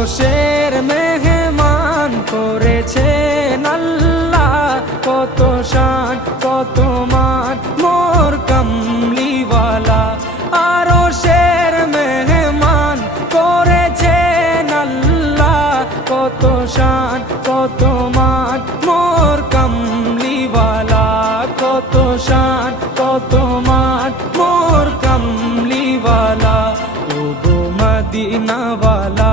আরশের মেহমান করেছেন আল্লাহ, কত শান কত মান মোর কামলিওয়ালা। আরশের মেহমান করেছেন আল্লাহ, কত শান কত মান মোর কামলিওয়ালা, কত শান কত মান মোর কামলিওয়ালা। ও গো মদিনাওয়ালা